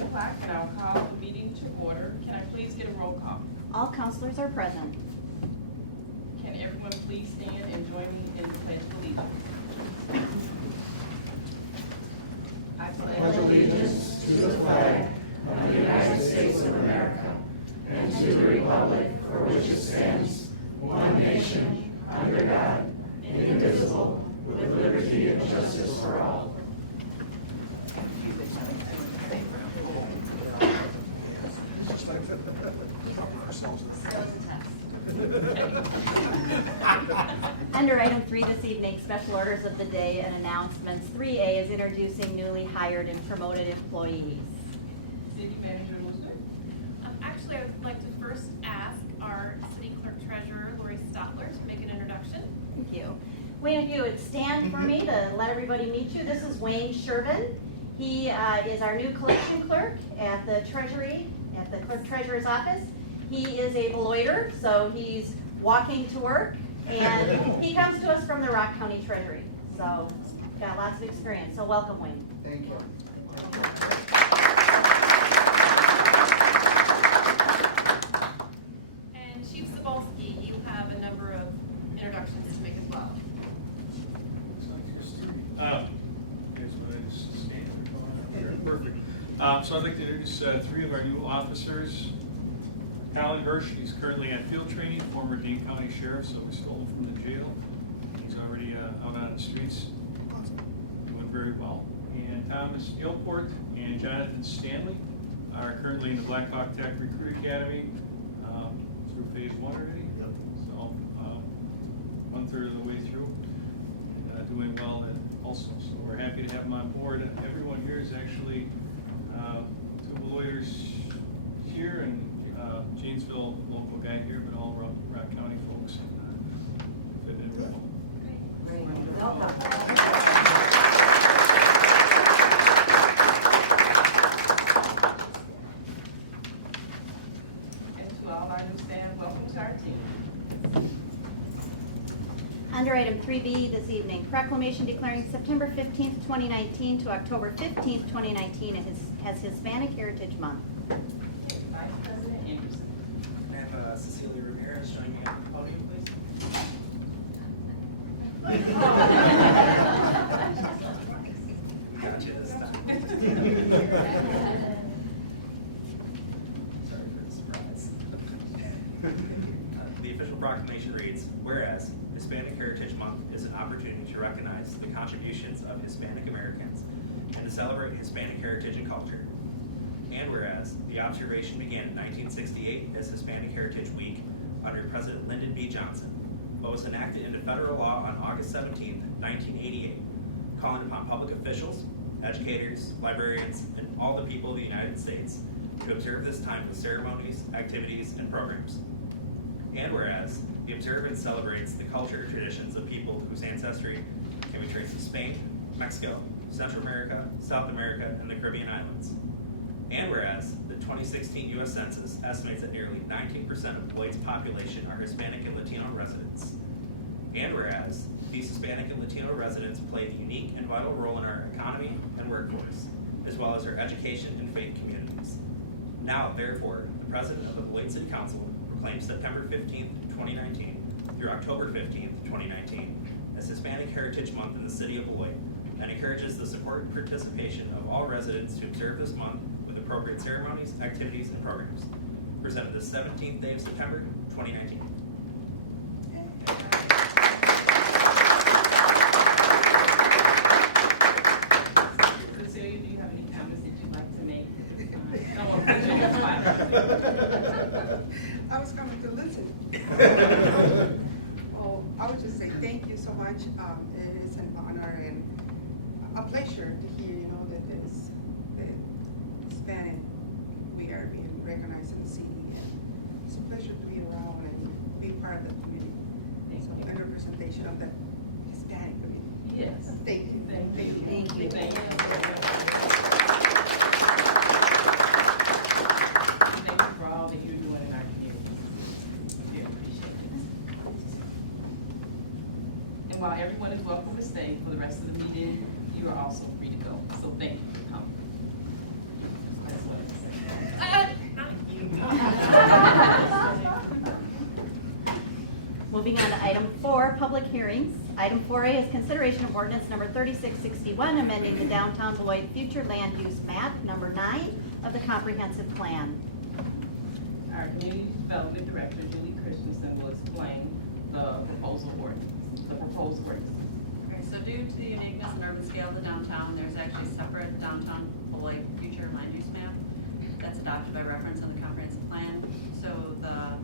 11 o'clock, and I'll call the meeting to order. Can I please get a roll call? All counselors are present. Can everyone please stand and join me in the Pledge of Allegiance? I pledge allegiance to the flag of the United States of America and to the republic for which it stands, one nation, under God, indivisible, with liberty and justice for all. Under item 3 this evening, special orders of the day and announcements. 3A is introducing newly hired and promoted employees. City Manager Worcester. Actually, I would like to first ask our City Clerk Treasurer, Lori Stotler, to make an introduction. Thank you. Wayne, if you would stand for me to let everybody meet you. This is Wayne Shervin. He is our new collection clerk at the Treasury, at the Clerk Treasurer's office. He is a Beloiter, so he's walking to work, and he comes to us from the Rock County Treasury. So got lots of experience. So welcome, Wayne. Thank you. And Chief Cebulski, you have a number of introductions to make as well. Perfect. So I'd like to introduce 3 of our new officers. Colin Hirsch, he's currently on field training, former Dane County Sheriff, so we stole him from the jail. He's already out on the streets, doing very well. And Thomas Gilport and Jonathan Stanley are currently in the Black Hawk Tech Recruit Academy through phase 1 already. Yep. So 1/3 of the way through, and doing well also. So we're happy to have them on board. Everyone here is actually 2 lawyers here, and Janesville local guy here, but all Rock County folks, and fit in well. Great. Welcome. And to all our new staff, welcome to our team. Under item 3B this evening, proclamation declaring September 15th, 2019 to October 15th, 2019 as Hispanic Heritage Month. Okay, Vice President Anderson. Can I have Cecilia Ramirez join me at the podium, please? Gotcha this time. Sorry for the surprise. The official proclamation reads, whereas Hispanic Heritage Month is an opportunity to recognize the contributions of Hispanic Americans and to celebrate Hispanic heritage and culture. And whereas the observation began in 1968 as Hispanic Heritage Week under President Lyndon B. Johnson, but was enacted into federal law on August 17, 1988, calling upon public officials, educators, librarians, and all the people of the United States to observe this time with ceremonies, activities, and programs. And whereas the observance celebrates the culture and traditions of people whose ancestry can be traced to Spain, Mexico, Central America, South America, and the Caribbean islands. And whereas the 2016 U.S. Census estimates that nearly 19% of Beloit's population are Hispanic and Latino residents. And whereas these Hispanic and Latino residents play a unique and vital role in our economy and workforce, as well as our education and faith communities. Now, therefore, the President of the Beloit City Council proclaims September 15th, 2019 through October 15th, 2019 as Hispanic Heritage Month in the City of Beloit, and encourages the support and participation of all residents to observe this month with appropriate ceremonies, activities, and programs. Presented the 17th day of September, 2019. Cecilia, do you have any comments that you'd like to make? I don't want to put you on the spot. I was coming to listen. Oh, I would just say thank you so much. It is an honor and a pleasure to hear, that there's Hispanic, we are being recognized in the city. And it's a pleasure to be around and be part of the community. So, and representation of the Hispanic community. Yes. Thank you. Thank you. Thank you. Thank you. Thank you for all that you're doing in our community. We appreciate it. And while everyone is welcome to stay for the rest of the meeting, you are also free to go. So thank you for coming. That's what public hearings. Item 4A is consideration of ordinance number 3661, amending the downtown Beloit future land use map, number 9 of the comprehensive plan. Our Community Development Director, Julie Christensen, will explain the proposed ordinance. Okay, so due to the uniqueness and urban scale of the downtown, there's actually a separate downtown Beloit future land use map that's adopted by reference in the comprehensive plan. So the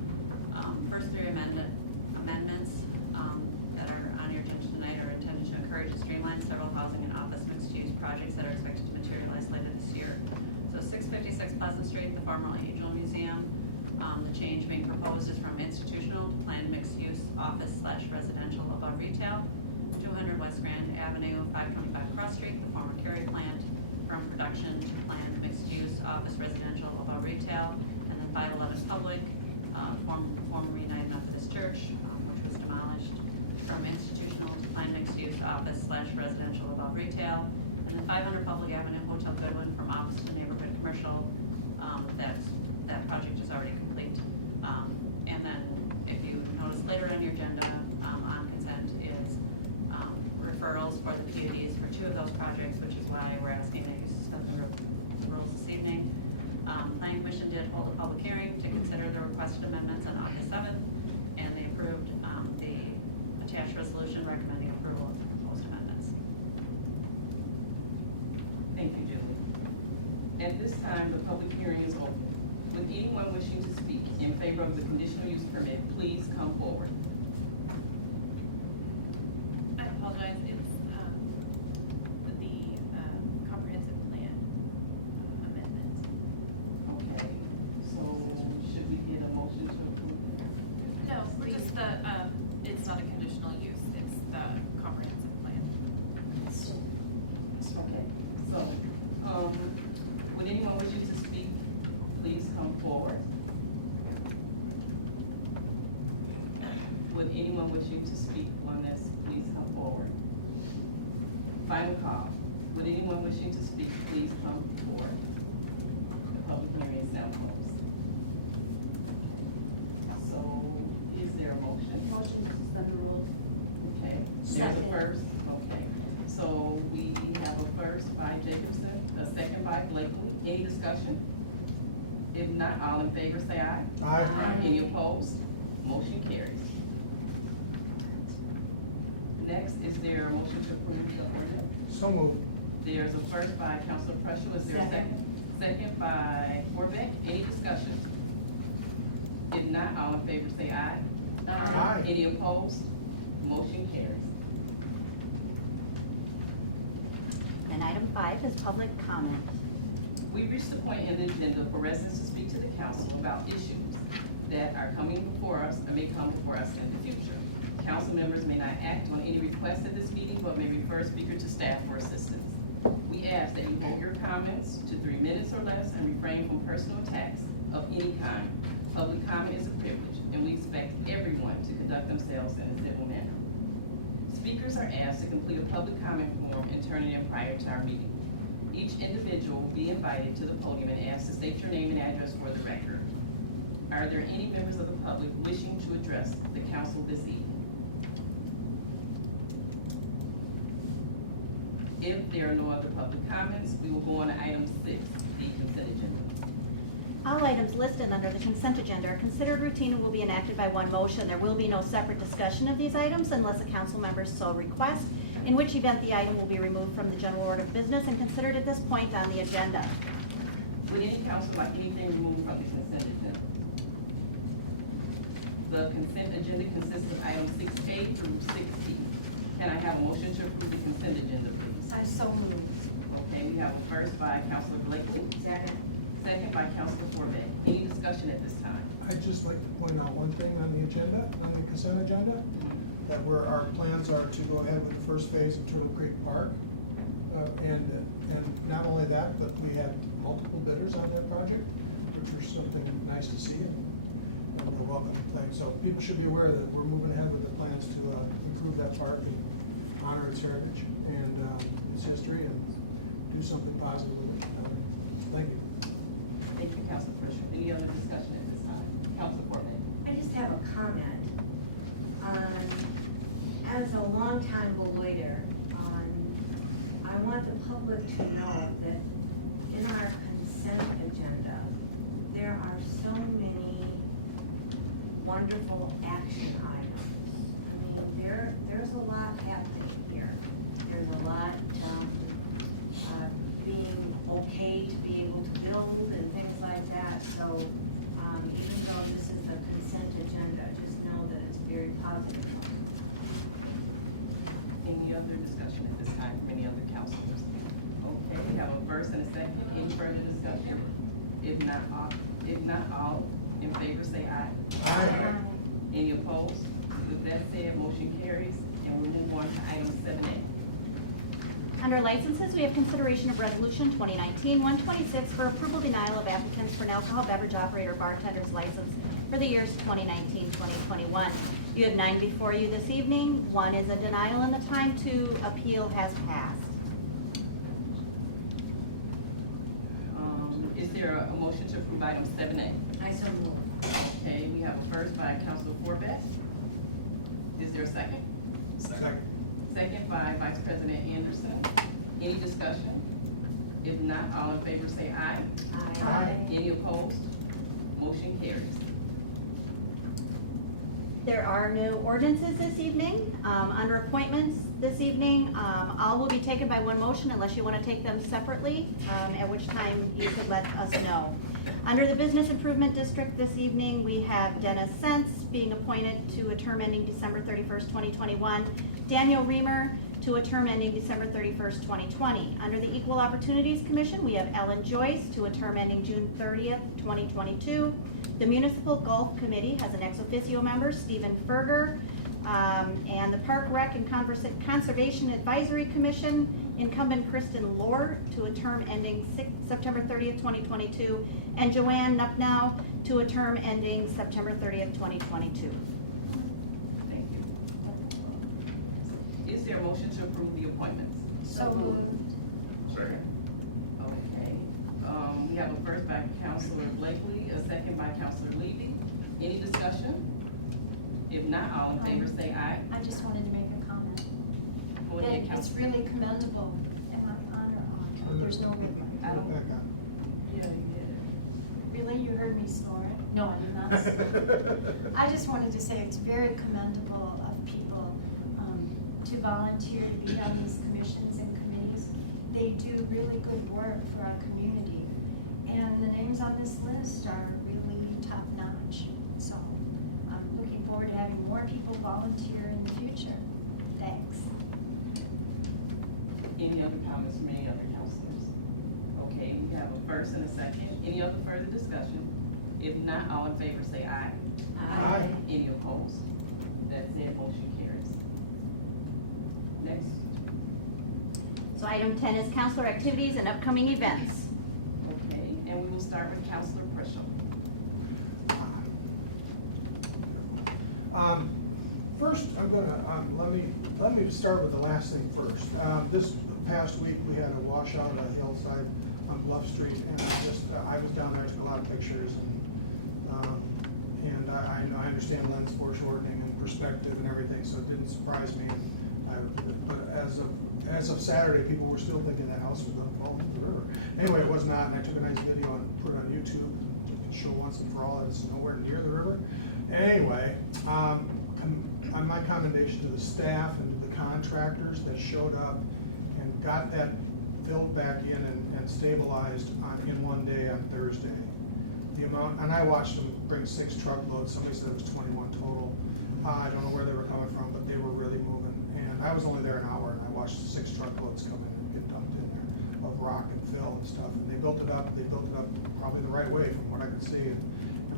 first three amendments that are on your agenda tonight are intended to encourage and streamline several housing and office mixed-use projects that are expected to materialize later this year. So 656 Pleasant Street, the former Angel Museum, the change being proposed is from institutional to planned mixed-use office/residential above retail. 200 West Grand Avenue, 525 Cross Street, the former Cary plant, from production to planned mixed-use office residential above retail. And then 511 Public, former United Methodist Church, which was demolished, from institutional to planned mixed-use office/residential above retail. And then 500 Public Avenue, Hotel Goodwin, from office to neighborhood commercial. That project is already complete. And then if you notice later on your agenda, on consent is referrals for the PUDs for 2 of those projects, which is why we're asking that you suspend the rules this evening. Planning Commission did hold a public hearing to consider the requested amendments on August 7th, and they approved the attached resolution recommending approval of the proposed amendments. Thank you, Julie. At this time, the public hearing is open. Would anyone wishing to speak in favor of the conditional use permit, please come forward. I apologize, it's the comprehensive plan amendment. Okay, so should we get a motion to approve that? No, we're just it's not a conditional use, it's the comprehensive plan. Okay, so, would anyone wishing to speak, please come forward. Would anyone wishing to speak on this, please come forward. Final call. Would anyone wishing to speak, please come forward. The public hearing is now closed. So, is there a motion? Motion to suspend the rules. Okay, there's a Second. first, okay. So we have a first by Jacobson, a second by Blakely. Any discussion? If not, all in favor say aye. Aye. Any opposed? Motion carries. Next, is there a motion to approve the ordinance? So moved. There's a first by Councilor Pressure, is there a second? Second by Corbeck, any discussion? If not, all in favor say aye. Aye. Any opposed? Motion carries. And item 5 is public comment. We've reached the point in the agenda for residents to speak to the council about issues that are coming before us or may come before us in the future. Council members may not act on any request at this meeting, but may refer speaker to staff for assistance. We ask that you hold your comments to 3 minutes or less and refrain from personal attacks of any kind. Public comment is a privilege, and we expect everyone to conduct themselves in a civil manner. Speakers are asked to complete a public comment form and turn it in prior to our meeting. Each individual will be invited to the podium and asked to state your name and address for the record. Are there any members of the public wishing to address the council this evening? If there are no other public comments, we will go on to item 6, the consent agenda. All items listed under the consent agenda are considered routine and will be enacted by one motion. There will be no separate discussion of these items unless a council member so requests, in which event the item will be removed from the general order of business and considered at this point on the agenda. Would any council like anything removed from the consent agenda? The consent agenda consists of items 6A through 6D. Can I have a motion to approve the consent agenda, please? I so moved. Okay, we have a first by Councilor Blakely, Second. second by Councilor Corbett. Any discussion at this time? I'd just like to point out one thing on the agenda, on the consent agenda, that where our plans are to go ahead with the first phase of Turtle Creek Park. And not only that, but we had multiple bidders on that project, which was something nice to see and a welcoming thing. So people should be aware that we're moving ahead with the plans to improve that park and honor its heritage and its history and do something positive with it. Thank you. Thank you, Councilor Fisher. Any other discussion at this time? Councilor Corbett. I just have a comment on public to know that in our consent agenda, there are so many wonderful action items. I mean, there's a lot happening here. There's a lot being okay to be able to build and things like that. So even though this is a consent agenda, just know that it's very positive. Any other discussion at this time from any other councilors? Okay, we have a first and a second. Any further discussion? If not all in favor say aye. Aye. Any opposed? With that said, motion carries, and we move on to item 7A. Under licenses, we have consideration of resolution 2019-126 for approval denial of applicants for an alcohol beverage operator bartender's license for the years 2019-2021. You have 9 before you this evening. 1 is a denial, and the time to appeal has passed. Is there a motion to approve item 7A? I so move. Okay, we have a first by Councilor Forbeck. Is there a second? Second. Second by Vice President Anderson. Any discussion? If not, all in favor say aye. Aye. Any opposed? Motion carries. There are no ordinances this evening. Under appointments this evening, all will be taken by one motion unless you want to take them separately, at which time you could let us know. Under the Business Improvement District this evening, we have Dennis Sense being appointed to a term ending December 31st, 2021. Daniel Reamer to a term ending December 31st, 2020. Under the Equal Opportunities Commission, we have Ellen Joyce to a term ending June 30th, 2022. The Municipal Golf Committee has an ex officio member, Stephen Ferger. And the Park Rec and Conservation Advisory Commission, incumbent Kristen Lord to a term ending September 30th, 2022. And Joanne Nupnow to a term ending September 30th, 2022. Thank you. Is there a motion to approve the appointments? So moved. Second. Okay. We have a first by Councilor Blakely, a second by Councilor Levy. Any discussion? If not, all in favor say aye. I just wanted to make a comment. Go ahead, It's Councilor. really commendable. Am I on or on? There's no red light. I don't- Back up. Yeah, Really, you heard me snore? No, I did not snore. I just wanted to say it's very commendable of people to volunteer to be on these commissions and committees. They do really good work for our community. And the names on this list are really top notch. So I'm looking forward to having more people volunteer in the future. Thanks. Any other comments from any other councilors? Okay, we have a first and a second. Any other further discussion? If not, all in favor say aye. Aye. Any opposed? That's it, motion carries. Next. So item 10 is counselor activities and upcoming events. Okay, and we will start with Councilor Pritchell. First, I'm gonna, let me start with the last thing first. This past week, we had a washout on the hillside on Bluff Street, and I was down there, took a lot of pictures, and I understand lens foreshortening and perspective and everything, so it didn't surprise me. But as of Saturday, people were still thinking that house was gonna fall into the river. Anyway, it was not, and I took a nice video and put it on YouTube to show once and for all that it's nowhere near the river. Anyway, my commendation to the staff and to the contractors that showed up and got that filled back in and stabilized in one day on Thursday. The amount, and I watched them bring 6 truckloads, somebody said it was 21 total. I don't know where they were coming from, but they were really moving. And I was only there an hour, and I watched 6 truckloads come in and get dumped in there of rock and fill and stuff. And they built it up probably the right way from what I could see. And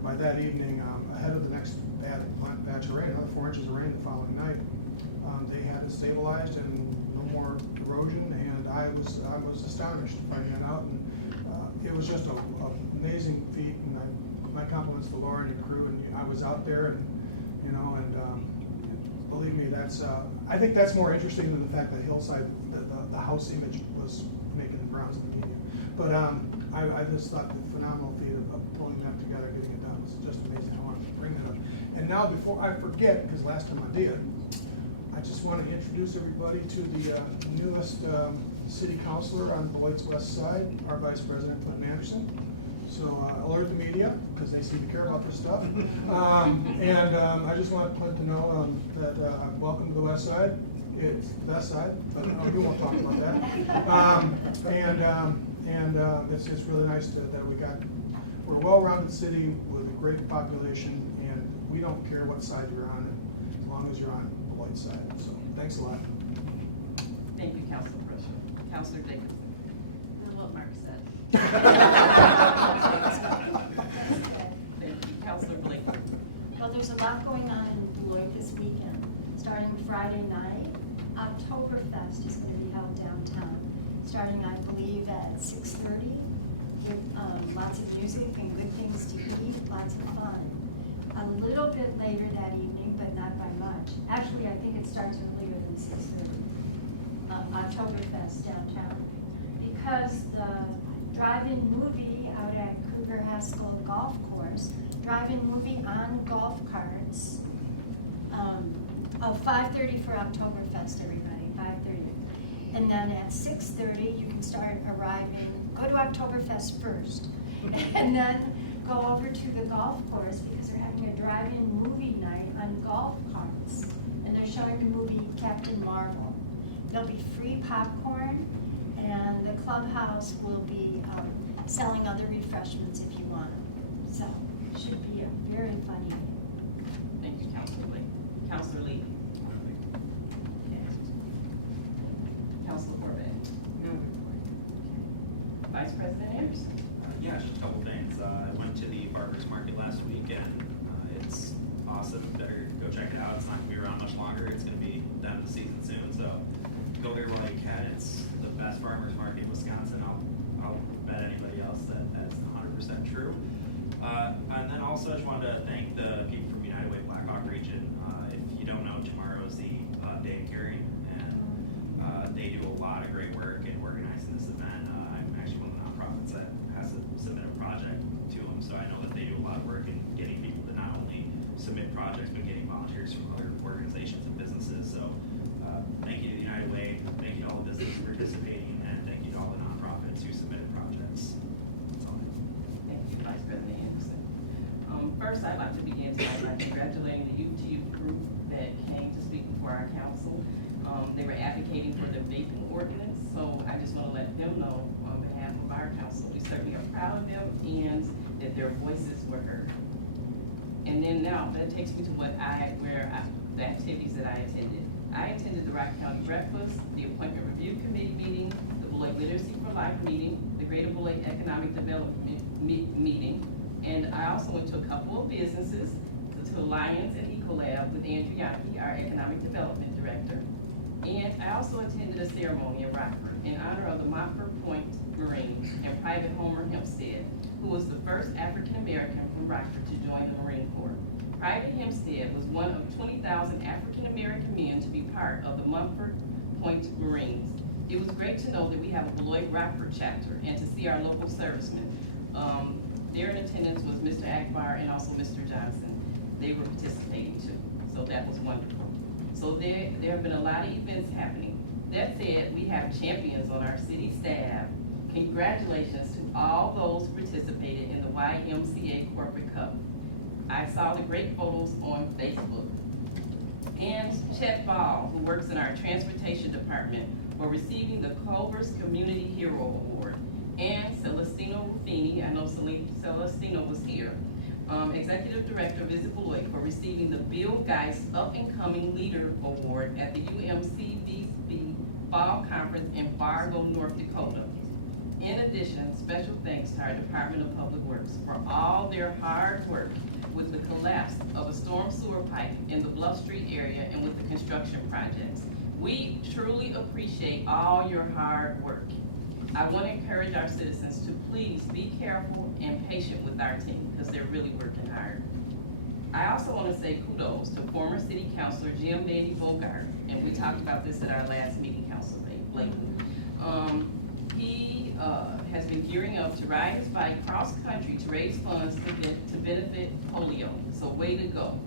by that evening, ahead of the next batch of rain, another 4 inches of rain the following night, they had it stabilized and no more erosion, and I was astonished finding that out. And it was just an amazing feat, and my compliments to Lauren and crew. And I was out there, and believe me, I think that's more interesting than the fact that hillside, the house image was making the rounds of the media. But I just thought the phenomenal feat of pulling that together, getting it done, was just amazing. I want to bring that up. And now, before I forget, because last time I did, I just want to introduce everybody to the newest city councilor on Beloit's west side, our vice president, Clinton Anderson. So alert the media, because they seem to care about this stuff. I just want Clint to know that welcome to the west side. It's the best side, but we won't talk about that. It's really nice that we're a well-rounded city with a great population, and we don't care what side you're on, as long as you're on Beloit's side. So thanks a lot. Thank you, Councilor Brusher. Councilor Jacobson. What Mark said. Thank you, Councilor Blake. Well, there's a lot going on in Beloit this weekend. Starting Friday night, Oktoberfest is going to be held downtown, starting, I believe, at 6:30, with lots of music and good things to eat, lots of fun. A little bit later that evening, but not by much. Actually, I think it starts earlier than 6:30, Oktoberfest downtown, because the drive-in movie out at Kruger Haskell Golf Course, drive-in movie on golf carts, 5:30 for Oktoberfest, everybody, 5:30. And then at 6:30, you can start arriving, go to Oktoberfest first, and then go over to the golf course because they're having a drive-in movie night on golf carts. And they're showing the movie Captain Marvel. There'll be free popcorn, and the clubhouse will be selling other refreshments if you want them. So it should be a very fun evening. Thank you, Councilor Blake. Councilor Lee. Councilor Corbett. Vice President Anderson. Yeah, just a couple things. I went to the farmers market last week, and it's awesome. Better go check it out. It's not gonna be around much longer. It's gonna be done in the season soon, so go there while you can. It's the best farmers market in Wisconsin. I'll bet anybody else that that's 100% true. And then also, I just wanted to thank the people from United Way Blackhawk region. If you don't know, tomorrow is the day of caring, and they do a lot of great work in organizing this event. I'm actually one of the nonprofits that has to submit a project to them, so I know that they do a lot of work in getting people to not only submit projects, but getting volunteers from other organizations and businesses. So thank you to the United Way, thank you to all the businesses participating, and thank you to all the nonprofits who submitted projects. That's all. Thank you, Vice President Anderson. First, I'd like to begin tonight by congratulating the Youth to Youth group that came to speak before our council. They were advocating for the vaping ordinance, so I just want to let them know on behalf of our council, we certainly are proud of them and that their voices were heard. And then now, that takes me to the activities that I attended. I attended the Rock County Breakfast, the Appointment Review Committee meeting, the Beloit Literacy for Life meeting, the Greater Beloit Economic Development meeting, and I also went to a couple of businesses, to Lions and Ecolab with Andrew Yonke, our Economic Development Director. And I also attended a ceremony in Rockford in honor of the Montford Point Marines and Private Homer Hempstead, who was the first African-American from Rockford to join the Marine Corps. Private Hempstead was one of 20,000 African-American men to be part of the Montford Point Marines. It was great to know that we have a Beloit Rockford chapter and to see our local servicemen. There in attendance was Mr. Akbar and also Mr. Johnson. They were participating too, so that was wonderful. So there have been a lot of events happening. That said, we have champions on our city staff. Congratulations to all those who participated in the YMCA Corporate Cup. I saw the great photos on Facebook. And Chet Ball, who works in our transportation department, for receiving the Culver's Community Hero Award. And Celestino Ruffini, I know Celestino was here, Executive Director of Visit Beloit, for receiving the Bill Geist Up and Coming Leader Award at the UMCBB Fall Conference in Fargo, North Dakota. In addition, special thanks to our Department of Public Works for all their hard work with the collapse of a storm sewer pipe in the Bluff Street area and with the construction projects. We truly appreciate all your hard work. I want to encourage our citizens to please be careful and patient with our team because they're really working hard. I also want to say kudos to former City Councilor Jim Manny Bogart, and we talked about this at our last meeting, Councilor Blake. He has been gearing up to ride his bike cross-country to raise funds to benefit polio, so way to go.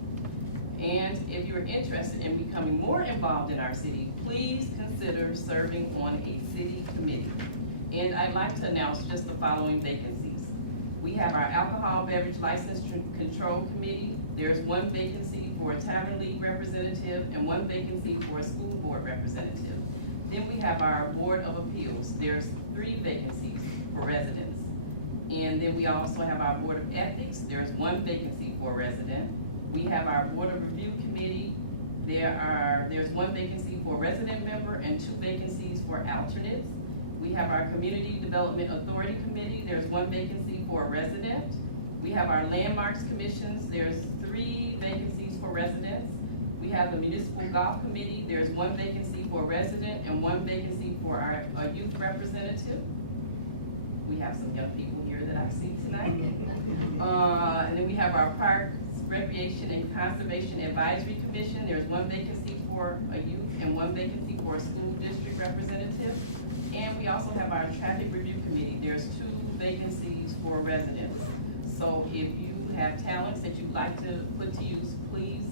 And if you're interested in becoming more involved in our city, please consider consider serving on a city committee. And I'd like to announce just the following vacancies. We have our Alcohol Beverage License Control Committee. There's one vacancy for a Tavern League representative and one vacancy for a school board representative. Then we have our Board of Appeals. There's 3 vacancies for residents. And then we also have our Board of Ethics. There's 1 vacancy for a resident. We have our Board of Review Committee. There's 1 vacancy for a resident member and 2 vacancies for alternates. We have our Community Development Authority Committee. There's 1 vacancy for a resident. We have our Landmarks Commissions. There's 3 vacancies for residents. We have the Municipal Golf Committee. There's 1 vacancy for a resident and 1 vacancy for our youth representative. We have some young people here that I see tonight. And then we have our Parks, Recreation, and Conservation Advisory Commission. There's 1 vacancy for a youth and 1 vacancy for a school district representative. And we also have our Traffic Review Committee. There's 2 vacancies for residents. So if you have talents that you'd like to put to use, please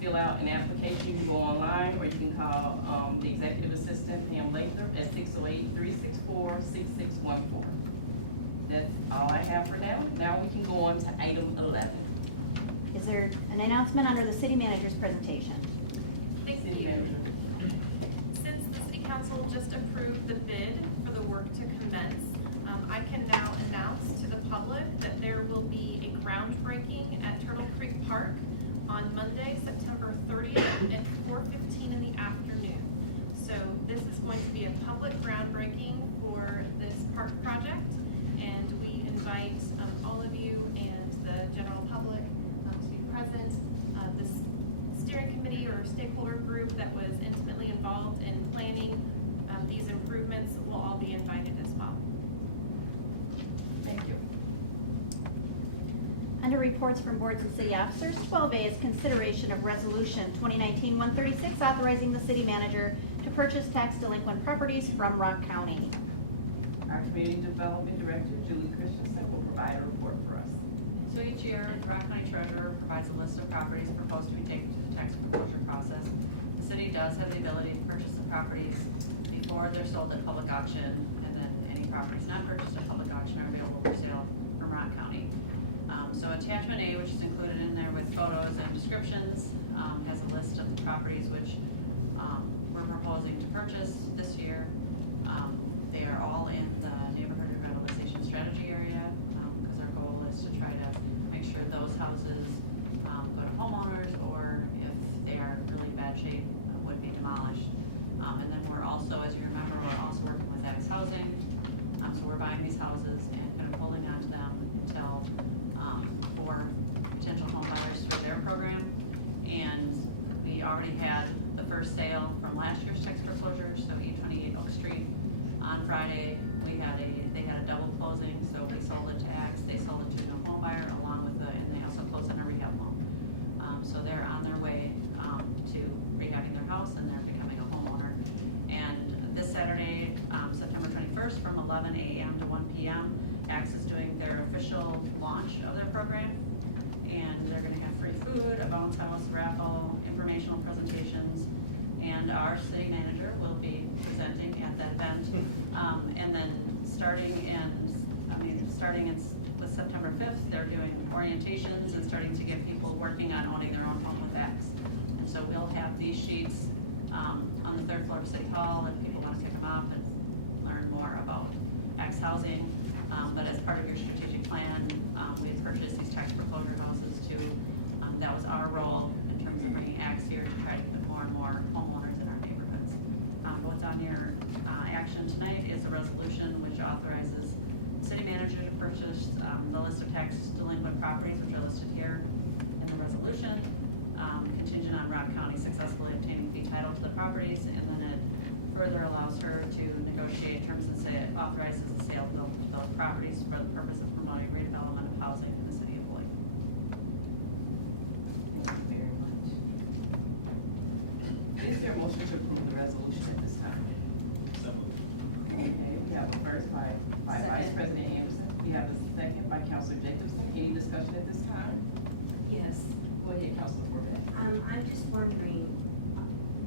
fill out an application. You can go online or you can call the Executive Assistant, Pam Lather, at 608-364-6614. That's all I have for now. Now we can go on to item 11. Is there an announcement under the city manager's presentation? Thank City you. Manager. Since the city council just approved the bid for the work to commence, I can now announce to the public that there will be a groundbreaking at Turtle Creek Park on Monday, September 30th at 4:15 in the afternoon. So this is going to be a public groundbreaking for this park project, and we invite all of you and the general public to be present. The steering committee or stakeholder group that was intimately involved in planning these improvements will all be invited as well. Thank you. Under reports from boards and city officers, 12A is consideration of resolution 2019-136 authorizing the city manager to purchase tax delinquent properties from Rock County. Our Community Development Director, Julie Christensen, will provide a report for us. So each year, the Rock County Treasurer provides a list of properties proposed to be taken to the tax foreclosure process. The city does have the ability to purchase the properties before they're sold at public auction, and then any properties not purchased at public auction are available for sale from Rock County. So attachment A, which is included in there with photos and descriptions, has a list of the properties which we're proposing to purchase this year. They are all in the neighborhood revitalization strategy area, because our goal is to try to make sure those houses go to homeowners, or if they are in really bad shape, would be demolished. And then we're also, as you remember, we're also working with Axe Housing. So we're buying these houses and kind of holding on to them until for potential home buyers through their program. And we already had the first sale from last year's tax foreclosure, so 828 Oak Street. On Friday, they had a double closing, so we sold it to Axe, they sold it to a home buyer along with and they also closed on a rehab loan. So they're on their way to rehabbing their house, and they're becoming a homeowner. And this Saturday, September 21st, from 11 a.m. to 1 p.m., Axe is doing their official launch of their program, and they're gonna have free food, a bounce house raffle, informational presentations, and our city manager will be presenting at that event. And then starting with September 5th, they're doing orientations and starting to get people working on owning their own home with Axe. And so we'll have these sheets on the 3rd floor of City Hall if people want to pick them up and learn more about Axe Housing. But as part of your strategic plan, we had purchased these tax foreclosure houses too. That was our role in terms of bringing Axe here to try to put more and more homeowners in our neighborhoods. What's on your action tonight is a resolution which authorizes the city manager to purchase the list of tax delinquent properties which are listed here in the resolution, contingent on Rock County successfully obtaining fee title to the properties, and then it further allows her to negotiate terms and authorizes the sale of the properties for the purpose of promoting redevelopment of housing in the city of Beloit. Thank you very much. Is there a motion to approve the resolution at this time? So moved. Okay, we have a first by Vice President Anderson. We have a second by Councilor Jacobson. Any discussion at this time? Yes. Go ahead, Councilor Corbett. I'm just wondering,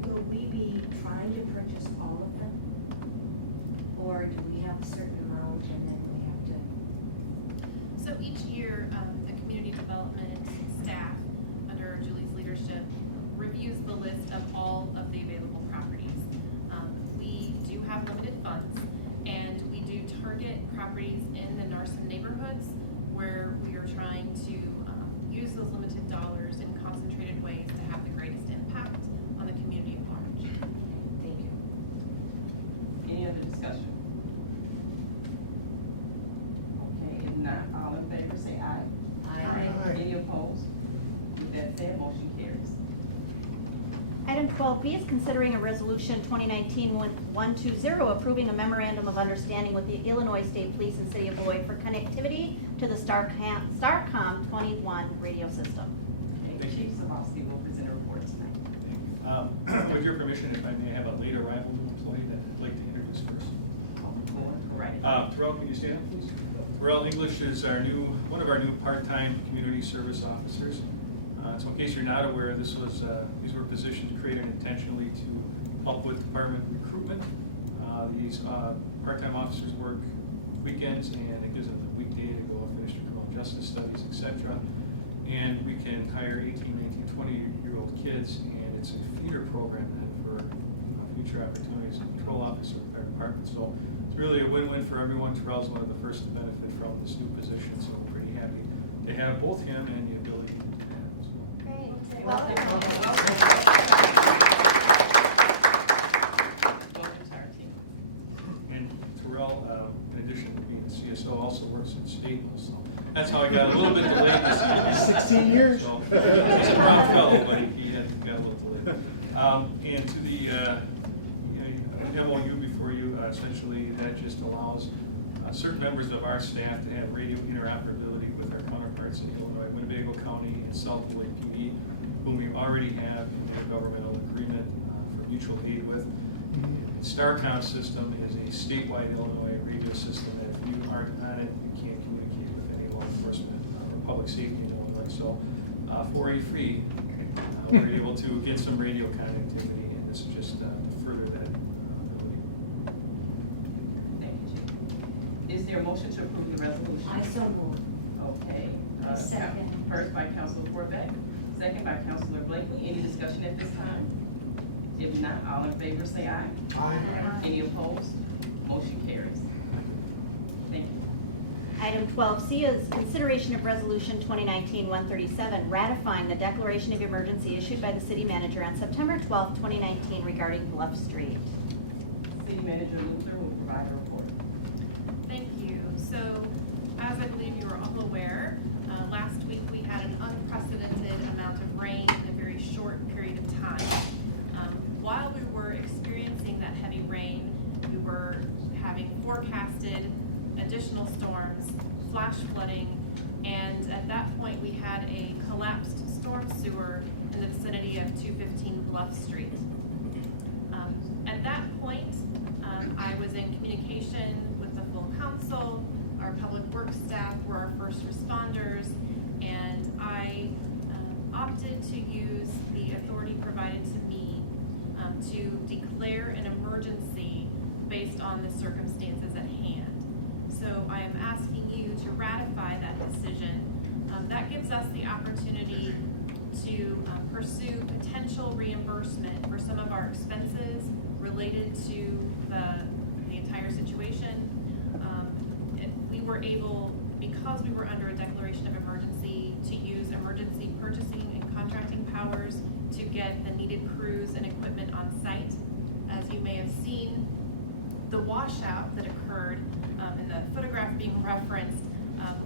will we be trying to purchase all of them? Or do we have a certain amount and then we have to? So each year, the community development staff, under Julie's leadership, reviews the list of all of the available properties. We do have limited funds, and we do target properties in the Narsen neighborhoods where we are trying to use those limited dollars in concentrated ways to have the greatest impact on the community at large. Thank you. Any other discussion? Okay, if not, all in favor say aye. Aye. Any opposed? With that said, motion carries. Item 12B is considering a resolution 2019-120 approving a memorandum of understanding with the Illinois State Police and City of Beloit for connectivity to the Starcom 21 radio system. Okay, Chief Zabowski will present a report tonight. With your permission, if I may have a late arrival new employee that I'd like to introduce first. Right. Terrell, can you stand up, please? Terrell English is one of our new part-time community service officers. So in case you're not aware, these were positions created intentionally to help with department recruitment. These part-time officers work weekends, and it gives them the weekday to go finish their criminal justice studies, etc. And we can hire 18, 19, 20-year-old kids, and it's a feeder program then for future opportunities in control officer with our department. So it's really a win-win for everyone. Terrell's one of the first to benefit from this new position, so we're pretty happy to have both him and the ability to have him. So. Great. Welcome. Welcome. Welcome to our team. And Terrell, in addition to being the CSO, also works at Staples, so that's how I got a little bit delayed this evening. 16 years. So, he's a brown fellow, but he got a little delayed. And to the MOU before you, essentially that just allows certain members of our staff to have radio interoperability with our counterparts in Illinois, Winnebago County, and South Beloit PD, whom we already have an intergovernmental agreement for mutual aid with. The Starcom system is a statewide Illinois radio system that if you aren't on it, you can't communicate with any law enforcement or public safety in Illinois. So for a fee, we're able to get some radio connectivity, and this is just to further that ability. Thank you, Chief. Is there a motion to approve the resolution? I so move. Okay. Second. First by Councilor Corbett, second by Councilor Blakely. Any discussion at this time? If not, all in favor say aye. Aye. Any opposed? Motion carries. Thank you. Item 12C is consideration of resolution 2019-137 ratifying the declaration of emergency issued by the city manager on September 12, 2019 regarding Bluff Street. City Manager Luther will provide a report. Thank you. So, as I believe you are all aware, last week we had an unprecedented amount of rain in a very short period of time. While we were experiencing that heavy rain, we were having forecasted additional storms, flash flooding, and at that point we had a collapsed storm sewer in the vicinity of 215 Bluff Street. At that point, I was in communication with the full council. Our public works staff were our first responders, and I opted to use the authority provided to me to declare an emergency based on the circumstances at hand. So I am asking you to ratify that decision. That gives us the opportunity to pursue potential reimbursement for some of our expenses related to the entire situation. We were able, because we were under a declaration of emergency, to use emergency purchasing and contracting powers to get the needed crews and equipment on site. As you may have seen, the washout that occurred in the photograph being referenced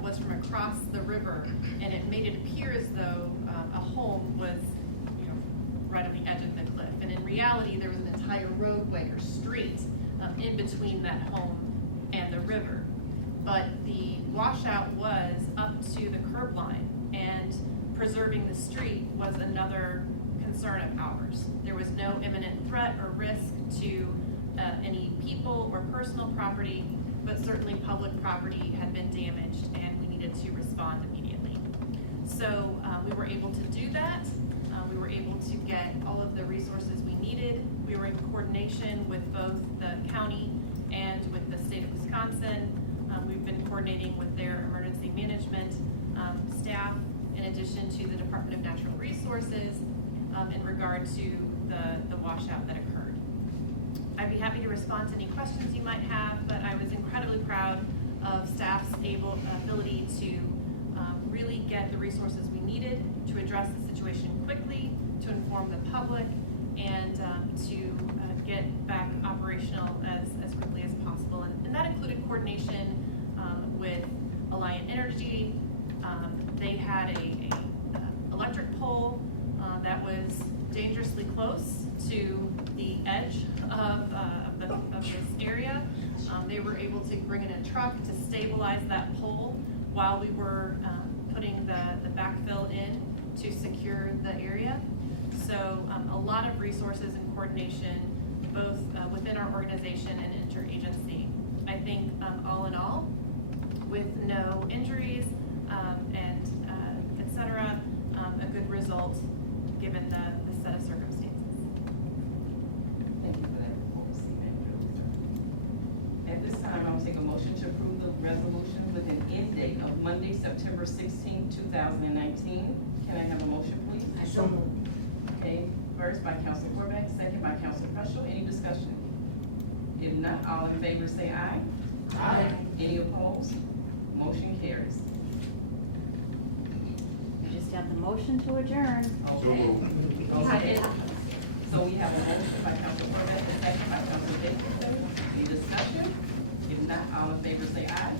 was from across the river, and it made it appear as though a home was, right on the edge of the cliff. And in reality, there was an entire roadway or street in between that home and the river. But the washout was up to the curb line, and preserving the street was another concern of ours. There was no imminent threat or risk to any people or personal property, but certainly public property had been damaged, and we needed to respond immediately. So we were able to do that. We were able to get all of the resources we needed We were in coordination with both the county and with the state of Wisconsin. We've been coordinating with their emergency management staff, in addition to the Department of Natural Resources, in regard to the washout that occurred. I'd be happy to respond to any questions you might have, but I was incredibly proud of staff's ability to really get the resources we needed to address the situation quickly, to inform the public, and to get back operational as quickly as possible. And that included coordination with Alliant Energy. They had a electric pole that was dangerously close to the edge of this area. They were able to bring in a truck to stabilize that pole while we were putting the backfill in to secure the area. So a lot of resources and coordination, both within our organization and interagency. I think all in all, with no injuries and et cetera, a good result given the set of circumstances. Thank you for that report, City Manager. At this time, I will take a motion to approve the resolution with an end date of Monday, September 16, 2019. Can I have a motion, please? So moved. Okay, first by Council Corbeck, second by Council Prushel. Any discussion? If not, all in favor say aye. Aye. Any opposed? Motion carries. We just have the motion to adjourn. Okay. Okay. So we have a motion by Council Corbeck, a second by Council Jacobson. Any discussion? If not, all in favor say aye.